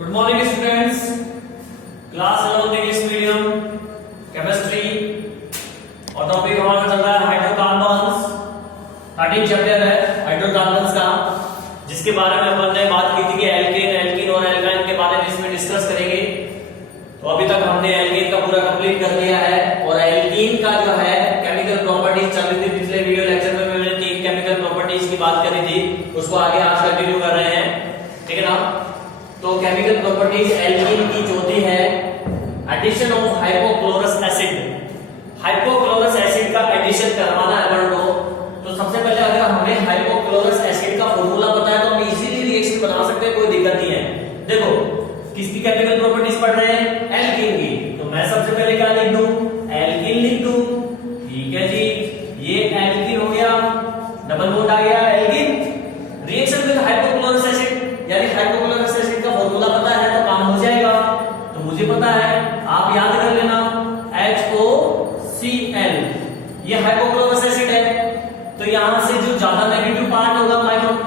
Good morning students, class 11 English medium chemistry और topic हमारा चल रहा है हाइड्रोकार्बन्स। 13 चैप्टर है हाइड्रोकार्बन्स का, जिसके बारे में अपन ने बात की थी कि एल्कीन और एल्काइन के बारे में इसमें डिस्कस करेंगे। तो अभी तक हमने एल्कीन का पूरा कंप्लीट कर लिया है और एल्कीन का जो है केमिकल प्रॉपर्टीज चल रही थी। पिछले वीडियो लेक्चर में मैंने 3 केमिकल प्रॉपर्टीज की बात करी थी, उसको आगे आज कंटिन्यू कर रहे हैं, ठीक है ना। तो केमिकल प्रॉपर्टीज एल्कीन की चौथी है addition of hypochlorous acid. Hypochlorous acid का एडिशन करवाना है अपन को। तो सबसे पहले अगर हमें हाइपोक्लोरस एसिड का फॉर्मूला पता है तो हम इजीली रिएक्शन बना सकते हैं, कोई दिक्कत नहीं है। देखो किसकी केमिकल प्रॉपर्टीज पढ़ रहे हैं, एल्कीन की। तो मैं सबसे पहले क्या लिख दूं, एल्कीन लिख दूं, ठीक है जी। ये एल्कीन हो गया, डबल बॉन्ड आ गया alkene. Reaction with hypochlorous acid यानी हाइपोक्लोरस एसिड का फॉर्मूला पता है तो काम हो जाएगा। तो मुझे पता है, आप याद कर लेना, HOCl ये हाइपोक्लोरस एसिड है। तो यहां से जो ज्यादा नेगेटिव पार्ट होगा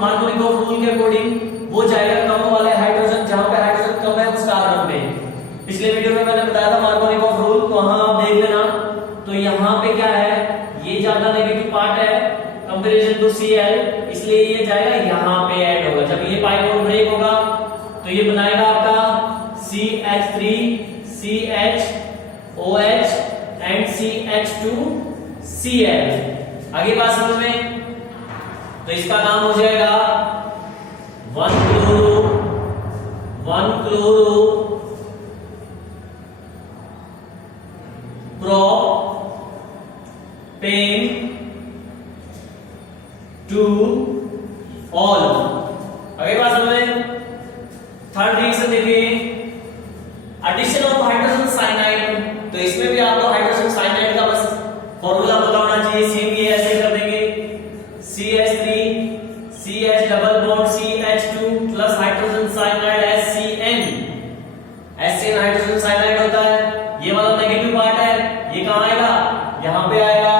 मार्कोनिकोव रूल के अकॉर्डिंग वो जाएगा कम वाले हाइड्रोजन, जहां पे हाइड्रोजन कम है उस कार्बन पे। पिछले वीडियो में मैंने बताया था मार्कोनिकोव रूल, तो वहां आप देख लेना। तो यहां पे क्या है, ये ज्यादा नेगेटिव पार्ट है कंपैरिजन टू Cl, इसलिए ये जाएगा यहां पे ऐड होगा। जब ये पाई बॉन्ड ब्रेक होगा तो ये बनाएगा आपका CH3 CHOH एंड CH2Cl। आगे बात समझ में, तो इसका नाम हो जाएगा 1-chloro propane 2-ol। आगे बात समझ में, थर्ड रिएक्शन देखिए, एडिशन ऑफ हाइड्रोजन साइनाइड। तो इसमें भी आपको हाइड्रोजन साइनाइड का बस फॉर्मूला पता होना चाहिए। सेम ये ऐसे कर देंगे, CH3 CH double bond CH2 plus hydrogen cyanide HCN। HCN hydrogen cyanide होता है। ये वाला नेगेटिव पार्ट है, ये कहां आएगा, यहां पे आएगा,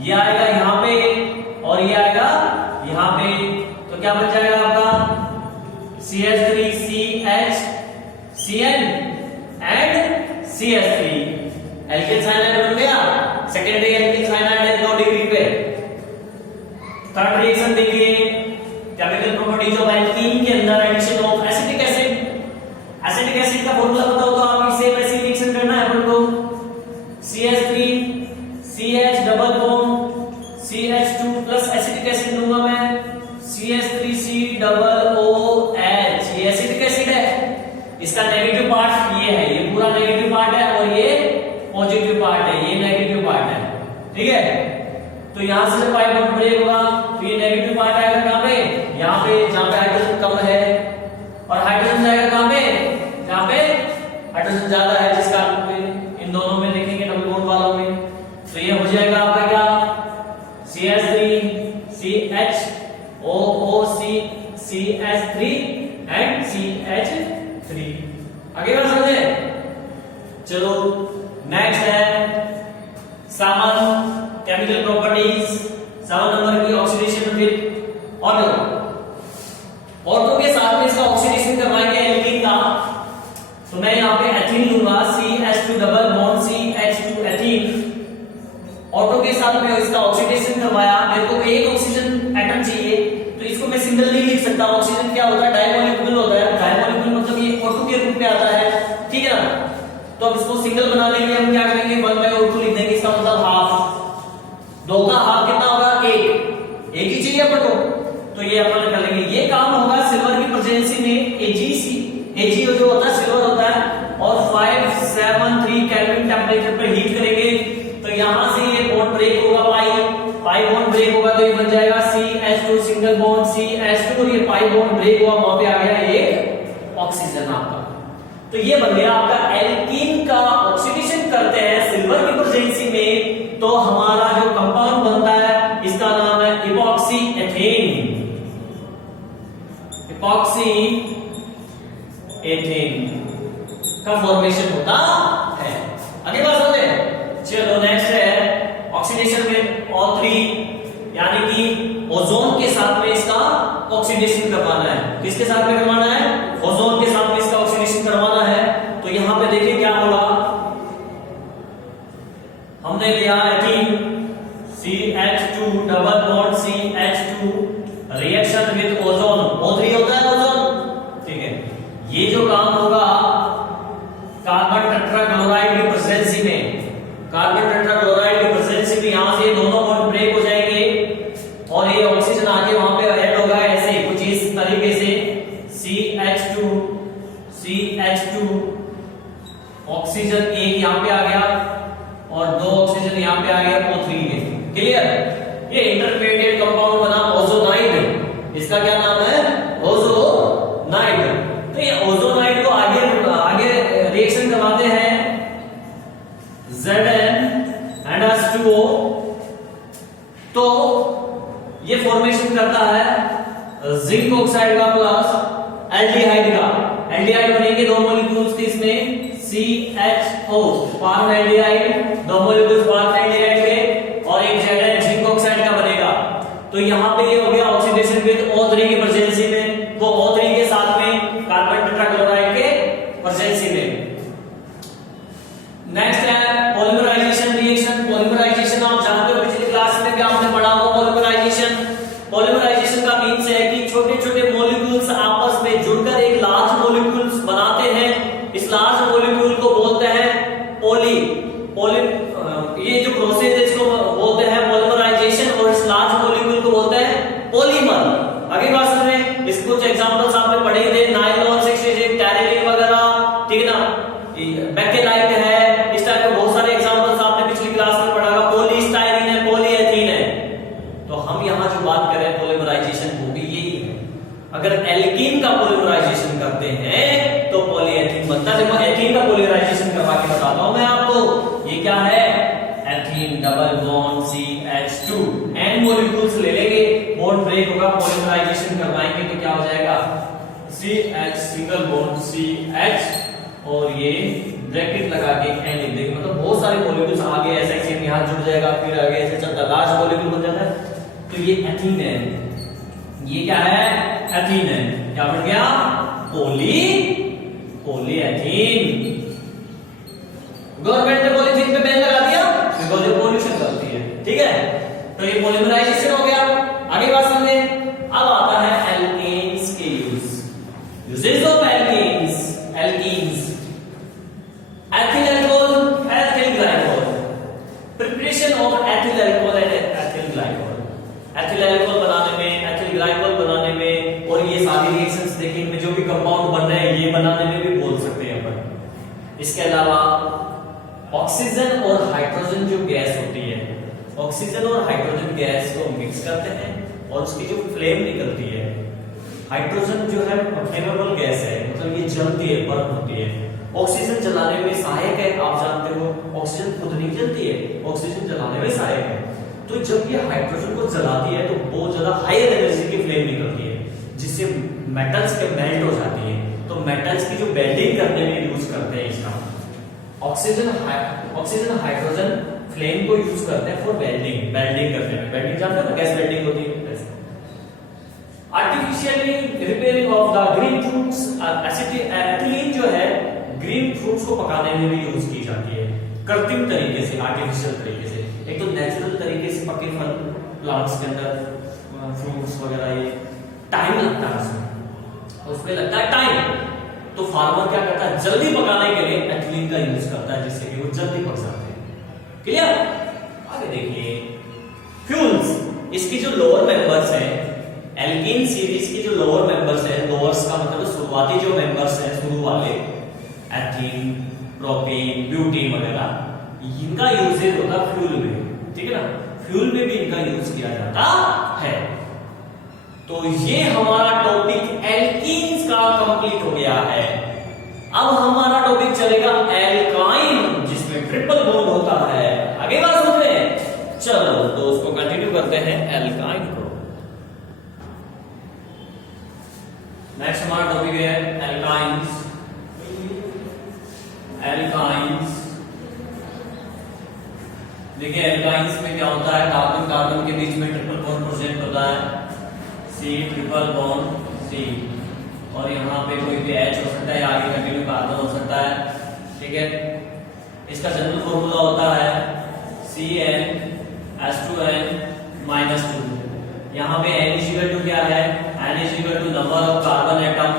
ये आएगा यहां पे और ये आएगा यहां पे। तो क्या बच जाएगा आपका CH3 CHCN and CH3। Alkyl cyanide बन गया, सेकेंडरी एल्किल साइनाइड है 9 डिग्री पे। थर्ड रिएक्शन देखिए, केमिकल प्रॉपर्टीज ऑफ एल्कीन के अंदर addition of acetic acid. Acetic acid का फॉर्मूला पता हो तो आप इसे वैसे रिएक्शन करना है अपन को। CH3 CH double bond CH2 plus acetic acid लूंगा मैं, CH3C डबल OH। ये एसिटिक एसिड है, इसका नेगेटिव पार्ट ये है, ये पूरा नेगेटिव पार्ट है और ये पॉजिटिव पार्ट है, ये नेगेटिव पार्ट है, ठीक है। तो यहां से जब पाई बॉन्ड ब्रेक होगा तो ये नेगेटिव पार्ट आएगा कहां पे, यहां पे जहां पे हाइड्रोजन कम है, और हाइड्रोजन जाएगा कहां पे, जहां पे हाइड्रोजन ज्यादा है, जिस कारण पे इन दोनों में देखेंगे डबल बॉन्ड वालों में। तो ये हो जाएगा आपका क्या, CH3 CHOOC CH3 and CH3। आगे बात समझे, चलो नेक्स्ट है सामान केमिकल प्रॉपर्टीज। 7 नंबर की ऑक्सीडेशन विद ऑटो। ऑटो के साथ में इसका ऑक्सीडेशन करवाएंगे एल्कीन का। तो मैं यहां पे एथीन लूंगा, CH2 double bond CH2 ethene. Auto के साथ में इसका ऑक्सीडेशन करवाया, मेरे को एक ऑक्सीजन एटम चाहिए, तो इसको मैं सिंगल नहीं लिख सकता। ऑक्सीजन क्या होता है, डायमोलिक्यूल होता है। डायमोलिक्यूल मतलब ये O2 के रूप में आता है, ठीक है ना। तो अब इसको सिंगल बनाने के लिए हम क्या करेंगे, 1/O2 लिख देंगे, इसका मतलब हाफ। 2 का हाफ कितना होगा, 1 ही चाहिए अपन को, तो ये अपन कर लेंगे। ये काम होगा सिल्वर की प्रेजेंसी में। Ag जो होता है सिल्वर होता है, और 573 केल्विन टेंपरेचर पे हीट करेंगे। तो यहां से ये बॉन्ड ब्रेक होगा, पाई बॉन्ड ब्रेक होगा, तो ये बन जाएगा CH2 सिंगल बॉन्ड CH2, और ये पाई बॉन्ड ब्रेक हुआ, वहां पे आ गया ये ऑक्सीजन आपका। तो ये बन गया आपका एल्कीन का। ऑक्सीडेशन करते हैं सिल्वर की प्रेजेंसी में, तो हमारा जो कंपाउंड बनता है इसका नाम है इपॉक्सी एथेन। इपॉक्सी एथेन का फॉर्मेशन होता है। आगे बात समझे, चलो नेक्स्ट है ऑक्सीडेशन में O3, यानी कि ओजोन के साथ में इसका ऑक्सीडेशन करवाना है। किसके साथ में करवाना है? ओजोन के साथ में इसका तो काम होगा कार्बन टेट्राक्लोराइड की प्रेजेंसी में, कार्बन टेट्राक्लोराइड की प्रेजेंसी में यहां से दोनों बॉन्ड ब्रेक हो जाएंगे और ये ऑक्सीजन आके वहां पे ऐड होगा ऐसे कुछ इस तरीके से CH2 ऑक्सीजन एक यहां पे आ गया और दो ऑक्सीजन यहां पे आ गया O3 में। क्लियर? ये इंटरमीडिएट कंपाउंड बना ओजोनाइड। इसका क्या नाम है? ओजोनाइड। तो ये ओजोनाइड को आगे रिएक्शन करवाते हैं ZnH2O, तो ये फॉर्मेशन करता है जिंक ऑक्साइड का प्लस एल्डिहाइड का। एल्डिहाइड बनेंगे दो मॉलिक्यूल्स इसमें CHO फॉर्मल्डिहाइड, दो मॉलिक्यूल्स फॉर्मल्डिहाइड के और एक Zn जिंक ऑक्साइड का बनेगा। तो यहां पे ये हो गया ऑक्सीडेशन विद O3 की प्रेजेंसी में, वो O3 के साथ में कार्बन टेट्राक्लोराइड के प्रेजेंसी में। नेक्स्ट है पॉलीमराइजेशन रिएक्शन। पॉलीमराइजेशन आप जानते हो, पिछली क्लास में भी आपने पढ़ा होगा पॉलीमराइजेशन। पॉलीमराइजेशन का मीन्स है कि छोटे छोटे मॉलिक्यूल्स आपस में जुड़कर एक लार्ज मॉलिक्यूल्स बनाते हैं। इस लार्ज मॉलिक्यूल को बोलते हैं ये जो प्रोसेस है इसको बोलते हैं पॉलीमराइजेशन, और इस लार्ज मॉलिक्यूल को बोलते हैं पॉलीमर। आगे बात सुने, इसके कुछ एग्जांपल्स आपने पढ़े थे, नायलॉन 66, टैरेलिन वगैरह, ठीक है ना, बेकेलाइट है, इस टाइप के बहुत सारे एग्जांपल्स आपने पिछली क्लास में पढ़ा होगा। पॉलीस्टाइरीन है, पॉलीएथीन है। तो हम यहां जो बात कर रहे हैं पॉलीमराइजेशन वो भी यही है। अगर एल्कीन का पॉलीमराइजेशन करते हैं तो पॉलीएथीन बनता है। देखो एथीन का पॉलीमराइजेशन करवा के बताता हूं मैं आपको। ये क्या है? Ethene double bond CH2, n molecules ले लेंगे, बॉन्ड ब्रेक होगा, पॉलीमराइजेशन करवाएंगे तो क्या हो जाएगा? CH सिंगल बॉन्ड CH और ये ब्रैकेट लगा के n लिख देंगे। मतलब बहुत सारे मॉलिक्यूल्स आगे ऐसे यहां जुड़ जाएगा, फिर आगे ऐसे चलता लार्ज मॉलिक्यूल बन जाता है। तो ये एथीन है, ये क्या है? एथीन है। क्या बन गया? पॉलीएथीन। गवर्नमेंट ने पॉलीथीन पे बैन लगा दिया बिकॉज़ ये पोल्यूशन करती है, ठीक है। तो ये पॉलीमराइजेशन हो गया। आगे बात समझे। अब आता है एल्केन्स के uses of alkenes. Ethyl alcohol, ethyl glycol, preparation of ethyl alcohol and ethyl glycol. Ethyl alcohol बनाने में, एथिल ग्लाइकोल बनाने में, और ये सारी रिएक्शंस देखिए इनमें जो भी कंपाउंड बन रहे हैं ये बनाने में भी बोल सकते हैं अपन। इसके अलावा ऑक्सीजन और हाइड्रोजन जो गैस होती है, ऑक्सीजन और हाइड्रोजन गैस को मिक्स करते हैं और उसकी जो फ्लेम निकलती है, हाइड्रोजन जो है फ्लेमेबल गैस है, मतलब ये जलती है, बर्न होती है। ऑक्सीजन जलाने में सहायक है, आप जानते हो। ऑक्सीजन खुद नहीं जलती है, ऑक्सीजन जलाने में सहायक है। तो जब ये हाइड्रोजन को जलाती है तो बहुत ज्यादा हायर एनर्जी की फ्लेम निकलती है, जिससे मेटल्स के मेल्ट हो जाती है। तो मेटल्स की जो बेल्डिंग करने में यूज करते हैं इसका ऑक्सीजन हाइड्रोजन फ्लेम को यूज करते हैं फॉर वेल्डिंग करने में। वेल्डिंग जानते हो ना, गैस वेल्डिंग होती है। Artificially repairing of the green fruits. Ethylene जो है ग्रीन फ्रूट्स को पकाने में भी यूज की जाती है, कृत्रिम तरीके से, आर्टिफिशियल तरीके से। एक तो नेचुरल तरीके से पके फल प्लांट्स के अंदर, फ्रूट्स वगैरह, ये टाइम लगता है उसमें लगता है टाइम। तो फार्मर क्या करता है, जल्दी पकाने के लिए एथिलीन का यूज करता है, जिससे कि वो जल्दी पक जाते हैं। क्लियर? आगे देखिए फ्यूल्स। इसकी जो लोअर मेंबर्स हैं, एल्कीन सीरीज की जो लोअर मेंबर्स हैं, लोअर्स का मतलब शुरुआती जो मेंबर्स हैं, शुरू वाले, एथीन, प्रोपेन, ब्यूटेन वगैरह, इनका यूजेज होता है फ्यूल में, ठीक है ना। फ्यूल में भी इनका यूज किया जाता है। तो ये हमारा टॉपिक एल्कीन्स का कंप्लीट हो गया है। अब हमारा टॉपिक चलेगा एल्काइन, जिसमें ट्रिपल बॉन्ड होता है। आगे बात समझ में? चलो तो उसको कंटिन्यू करते हैं, एल्काइन को। नेक्स्ट हमारा टॉपिक है एल्काइंस। देखिए एल्काइंस में क्या होता है, कार्बन कार्बन के बीच में ट्रिपल बॉन्ड प्रेजेंट होता है, C ट्रिपल बॉन्ड C, और यहाँ पे कोई भी H हो सकता है, आगे कंटिन्यू कार्बन हो सकता है, ठीक है। इसका जनरल फॉर्मूला होता है CnH2n-2। यहाँ पे N इक्वल टू क्या है? N equal to number of carbon atom,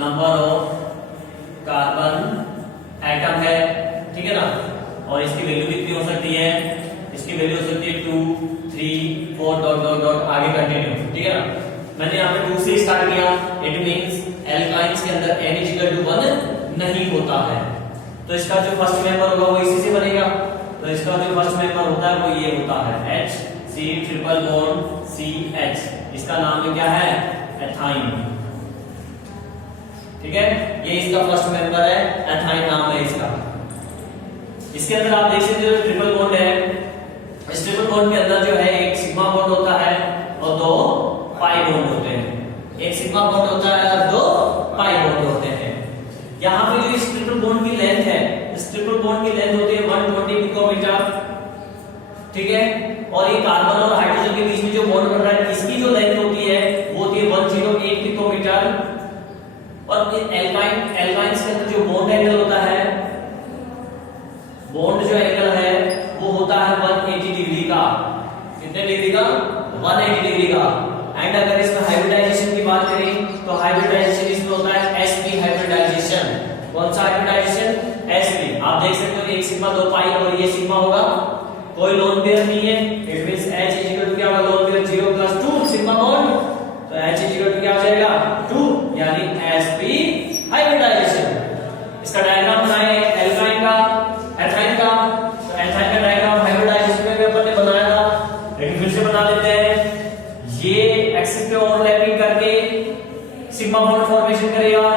number of अंदर n = 1 नहीं होता है। तो इसका जो फर्स्ट मेंबर होगा वो इसी से बनेगा। तो इसका जो फर्स्ट मेंबर होता है वो ये होता है HC ट्रिपल बॉन्ड CH। इसका नाम क्या है? एथाइन। ठीक है, ये इसका फर्स्ट मेंबर है, एथाइन नाम है इसका। इसके अंदर आप देख सकते हो ट्रिपल बॉन्ड है। इस ट्रिपल बॉन्ड के अंदर जो है एक सिग्मा बॉन्ड होता है और दो पाई बॉन्ड होते हैं। एक सिग्मा बॉन्ड होता है और दो पाई बॉन्ड होते हैं। यहाँ पे जो इस ट्रिपल बॉन्ड की लेंथ है, इस ट्रिपल बॉन्ड की लेंथ होती है 120 पिकोमीटर। ठीक है, और ये कार्बन और हाइड्रोजन के बीच में जो बॉन्ड बन रहा है इसकी जो लेंथ होती है वो होती है 108 पिकोमीटर। और एल्काइंस के अंदर जो बॉन्ड एंगल होता है, बॉन्ड जो एंगल है वो होता है 180 डिग्री का। कितने डिग्री का? 180 डिग्री का। एंड अगर इसमें हाइब्रिडाइजेशन की बात करें तो हाइब्रिडाइजेशन इसमें होता है sp हाइब्रिडाइजेशन। कौन सा हाइब्रिडाइजेशन? sp। आप देख सकते हो एक सिग्मा दो पाई और ये सिग्मा होगा, कोई लोन पेयर नहीं है। इट मींस H = क्या होगा? Lone pair 0 + 2 sigma bond. तो H = क्या हो जाएगा? 2, यानी sp हाइब्रिडाइजेशन। इसका डायग्राम बनाए एल्काइन का, एथाइन का। तो एथाइन का डायग्राम हाइब्रिडाइजेशन में भी अपन ने बनाया था, लेकिन फिर से बना लेते हैं। ये एक्सिस पे ओवरलैपिंग करके सिग्मा बॉन्ड फॉर्मेशन करेगा।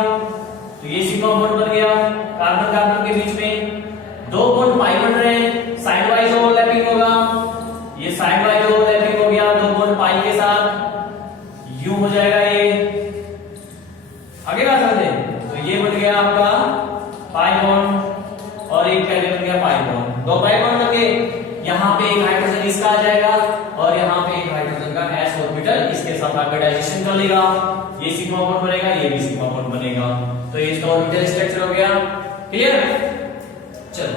तो ये सिग्मा बॉन्ड बन गया, कार्बन कार्बन के बीच में दो बॉन्ड पाई बन रहे हैं, साइड वाइज ओवरलैपिंग होगा। ये साइड वाइज ओवरलैपिंग हो गया दो बॉन्ड पाई के साथ, यू हो जाएगा ये। आगे बात करते हैं। तो ये बन गया आपका पाई बॉन्ड और एक पहले बन गया पाई बॉन्ड, दो पाई बॉन्ड बन गए। यहाँ पे एक हाइड्रोजन इसका आ जाएगा और यहाँ पे एक हाइड्रोजन का s ऑर्बिटल इसके साथ हाइब्रिडाइजेशन कर लेगा। ये सिग्मा बॉन्ड बनेगा, ये भी सिग्मा बॉन्ड बनेगा। तो ये इसका ऑर्बिटल स्ट्रक्चर हो गया। क्लियर? चलो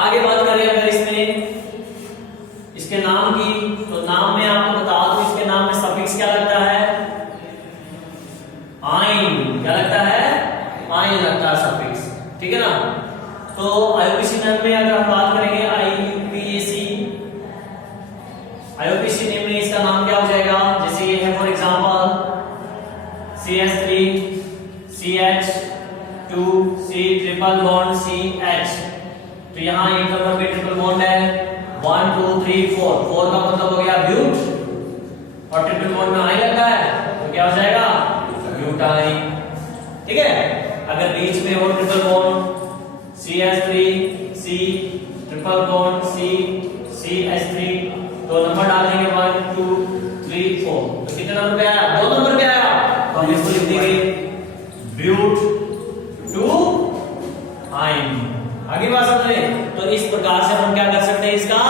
आगे बात करें अगर इसमें इसके नाम की, तो नाम में आपको बता दूं इसके नाम में सफिक्स क्या लगता है? आइन। क्या लगता है? आइन लगता है सफिक्स। ठीक है ना? तो आईयूपीसी नेम में अगर हम बात करेंगे आईयूपीसी नेम में इसका नाम क्या हो जाएगा? जैसे ये है for example CH3 CH2 C triple bond CH। तो यहाँ एक नंबर पे ट्रिपल बॉन्ड है 1 2 3 4। 4 का मतलब हो गया ब्यूट और ट्रिपल बॉन्ड में आई लगा है तो क्या हो जाएगा? ब्यूटाइन। ठीक है, अगर बीच में हो triple bond CH3 C triple bond C CH3 तो नंबर डाल देंगे 1 2 3 4। तो कितने नंबर पे आया? 2 नंबर पे आया। तो हम इसको लिख देंगे ब्यूट टू आइन। आगे बात समझ रहे? तो इस प्रकार से हम क्या कर सकते हैं? इसका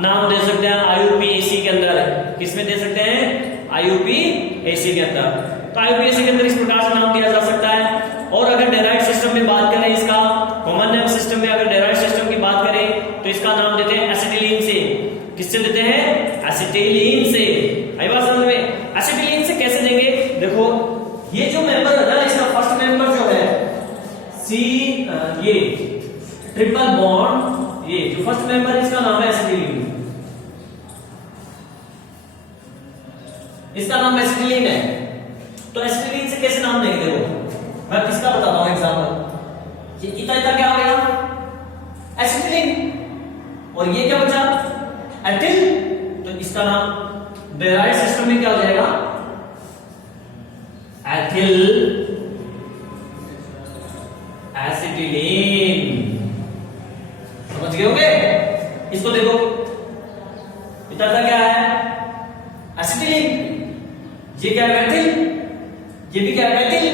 नाम दे सकते हैं आईयूपीएसी के अंदर। किसमें दे सकते हैं? आईयूपीएसी के अंदर। तो आईयूपीएसी के अंदर इस प्रकार से नाम दिया जा सकता है। और अगर डेराइव्ड सिस्टम में बात करें, इसका कॉमन नेम सिस्टम में अगर डेराइव्ड सिस्टम की बात करें तो इसका नाम देते हैं एसिटिलीन से। किससे देते हैं? एसिटिलीन से। आई बात समझ में? एसिटिलीन से कैसे देंगे? देखो ये जो मेंबर है ना, इसका फर्स्ट मेंबर जो है ये ट्रिपल बॉन्ड, ये जो फर्स्ट मेंबर है इसका नाम है एसिटिलीन। इसका नाम एसिटिलीन है। तो एसिटिलीन से कैसे नाम देंगे? देखो मैं किसका बताता हूं एग्जांपल। ये इतना क्या हो गया? एसिटिलीन। और ये क्या बचा? एथिल। तो इसका नाम डेराइव्ड सिस्टम में क्या हो जाएगा? Ethyl acetylene. समझ गए होंगे? इसको देखो इतना क्या है? एसिटिलीन। ये क्या है? एथिल। ये भी क्या है? एथिल।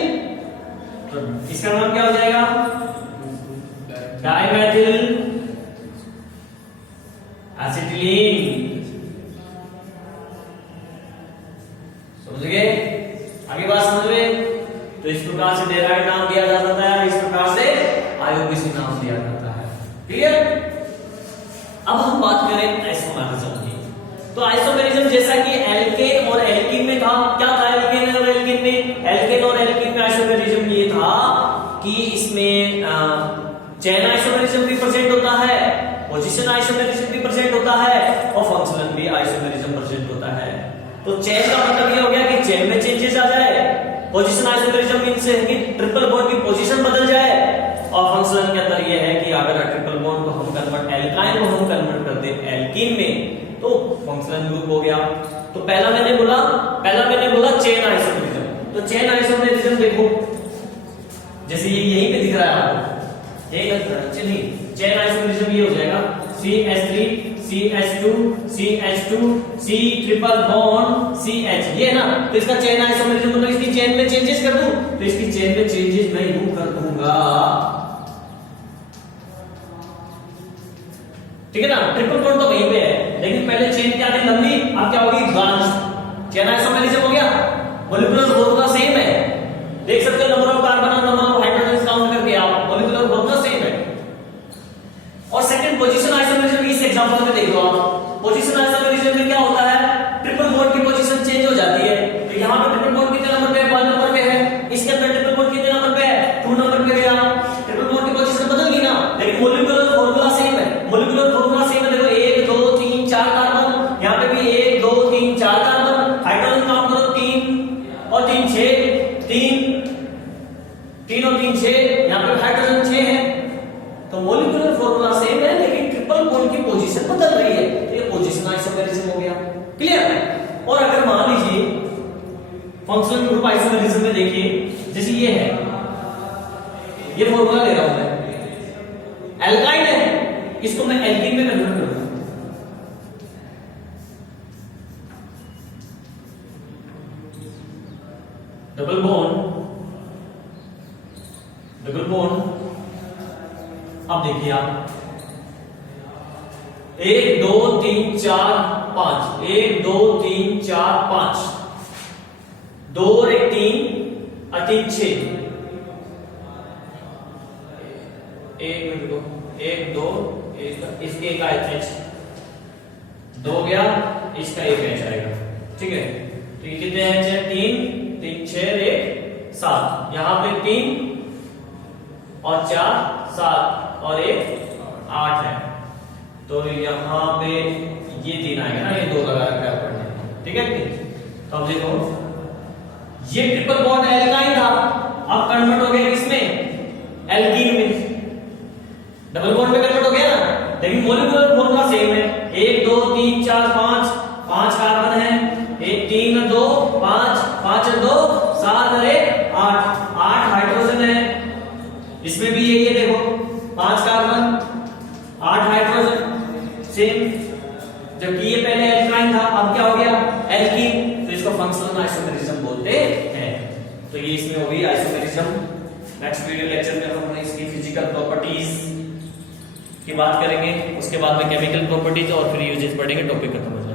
तो इसका नाम क्या हो जाएगा? Dimethyl acetylene. समझ गए? आगे बात समझ में? तो इस प्रकार से डेराइव्ड नाम दिया जा सकता है, इस प्रकार से आईयूपीएसी नाम दिया जाता है। क्लियर? अब हम बात करें आइसोमेरिज्म की। तो आइसोमेरिज्म जैसा कि एल्केन और एल्कीन में था, क्या था एल्केन और एल्कीन में? एल्केन और एल्कीन में आइसोमेरिज्म ये था कि इसमें चेन आइसोमेरिज्म भी प्रेजेंट होता है, पोजीशन आइसोमेरिज्म भी प्रेजेंट होता है और फंक्शनल भी आइसोमेरिज्म प्रेजेंट होता है। तो चेन का मतलब ये हो गया कि चेन में चेंजेस आ जाए, पोजीशन आइसोमेरिज्म मींस है कि ट्रिपल बॉन्ड की पोजीशन बदल जाए, और फंक्शनल के अंदर ये है कि अगर ट्रिपल बॉन्ड को हम कन्वर्ट एल्काइन को हम कन्वर्ट कर दे एल्कीन में तो फंक्शनल ग्रुप हो गया। तो पहला मैंने बोला चेन आइसोमेरिज्म। तो चेन आइसोमेरिज्म देखो, जैसे ये यहीं पे दिख रहा है आपको, यही लग रहा है, चलिए चेन आइसोमेरिज्म ये हो जाएगा CH3 CH2 CH2 C triple bond CH, ये ना। तो इसका चेन आइसोमेरिज्म मतलब इसकी चेन में चेंजेस कर दूं, तो इसकी चेन में चेंजेस मैं यूं कर दूंगा, ठीक है ना। ट्रिपल बॉन्ड तो वहीं पे है, लेकिन पहले चेन क्या थी, लंबी, अब क्या होगी, ब्रांच। चेन आइसोमेरिज्म हो गया, मॉलिक्यूलर फॉर्मूला सेम है, देख सकते हो नंबर ऑफ कार्बन और नंबर ऑफ हाइड्रोजन काउंट करके आप, मॉलिक्यूलर फॉर्मूला सेम है। और सेकंड पोजीशन आइसोमेरिज्म, इस एग्जांपल में देख लो आप, पोजीशन आइसोमेरिज्म में क्या होता है, ट्रिपल बॉन्ड की पोजीशन चेंज हो जाती है। तो यहां पे ट्रिपल बॉन्ड कितने नंबर पे है, 1 नंबर पे है, इसके अंदर ट्रिपल बॉन्ड कितने नंबर पे है, 2 नंबर पे गया, ट्रिपल बॉन्ड की पोजीशन बदल गई ना, लेकिन मॉलिक्यूलर फॉर्मूला सेम है। मॉलिक्यूलर फॉर्मूला सेम है, देखो 1 2 3 4 कार्बन, यहां पे भी 1 2 3 4 कार्बन, हाइड्रोजन काउंट करो 3 और 3 6, 3 और 3 6, यहां पे हाइड्रोजन 6 है। तो मॉलिक्यूलर फॉर्मूला सेम है, लेकिन ट्रिपल बॉन्ड की पोजीशन बदल रही है, तो ये पोजीशन आइसोमेरिज्म हो गया। क्लियर। और अगर मान लीजिए फंक्शनल ग्रुप आइसोमेरिज्म में देखिए, जैसे ये है, ये फॉर्मूला ले रहा हूं मैं, एल्काइन है, इसको मैं एल्कीन में कन्वर्ट करूंगा, डबल बॉन्ड। अब देखिए आप 1 2 3 4 5, 1 2 3 4 5, 2 और 1 3 और 3 6, 1 मिनट को 1 2 इसके एक एच 2 गया, इसका एक एच आएगा, ठीक है। तो ये कितने एच है, 3 3 6 1 7, यहां पे 3 और 4 7 और 1 8 है, तो यहां पे ये 3 आएगा ना, ये 2 लगा रखा है ऊपर, ठीक है। तो अब देखो ये ट्रिपल बॉन्ड एल्काइन था, अब कन्वर्ट हो गया किसमें, एल्कीन में, डबल बॉन्ड में कन्वर्ट हो गया ना, लेकिन मॉलिक्यूलर फॉर्मूला सेम है, 1 2 3 4 5, 5 कार्बन है, 1 3 और 2 5, 5 और 2 7 और 1 8, 8 हाइड्रोजन है, इसमें भी यही है, देखो 5 कार्बन 8 हाइड्रोजन सेम, जबकि ये पहले एल्काइन था, अब क्या हो गया, एल्कीन। तो इसको फंक्शनल आइसोमेरिज्म बोलते हैं। तो ये इसमें हो गई आइसोमेरिज्म। नेक्स्ट वीडियो लेक्चर में हम इसकी फिजिकल प्रॉपर्टीज की बात करेंगे, उसके बाद में केमिकल प्रॉपर्टीज और फिर यूजेस पढ़ेंगे, टॉपिक खत्म हो जाएगा।